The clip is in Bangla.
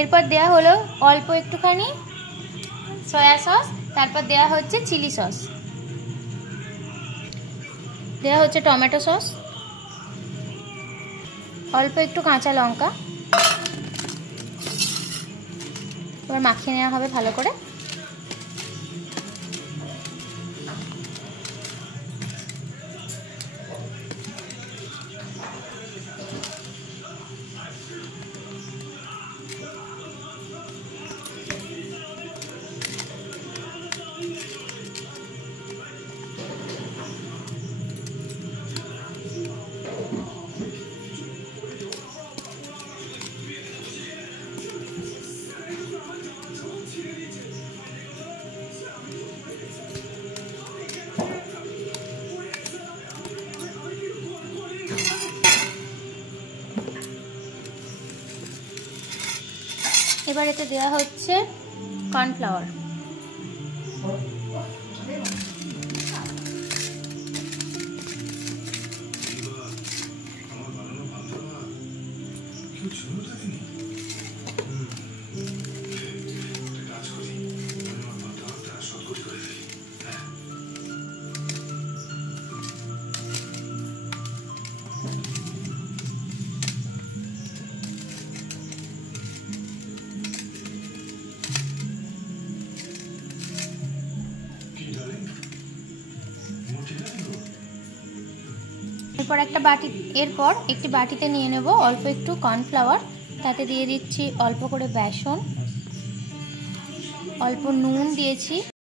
এরপর দেয়া হলো অল্প একটুখানি সয়া সস, তারপর দেয়া হচ্ছে চিলি সস, দেয়া হচ্ছে টমেটো সস, অল্প একটু কাঁচা লঙ্কা। এবার মাখিয়ে নেওয়া হবে ভালো করে। এবার এতে দেওয়া হচ্ছে কর্নফ্লাওয়ার। এরপর একটি বাটিতে নিয়ে নেব অল্প একটু কর্নফ্লাওয়ার, তাতে দিয়ে দিচ্ছি অল্প করে বেসন, অল্প নুন দিয়েছি,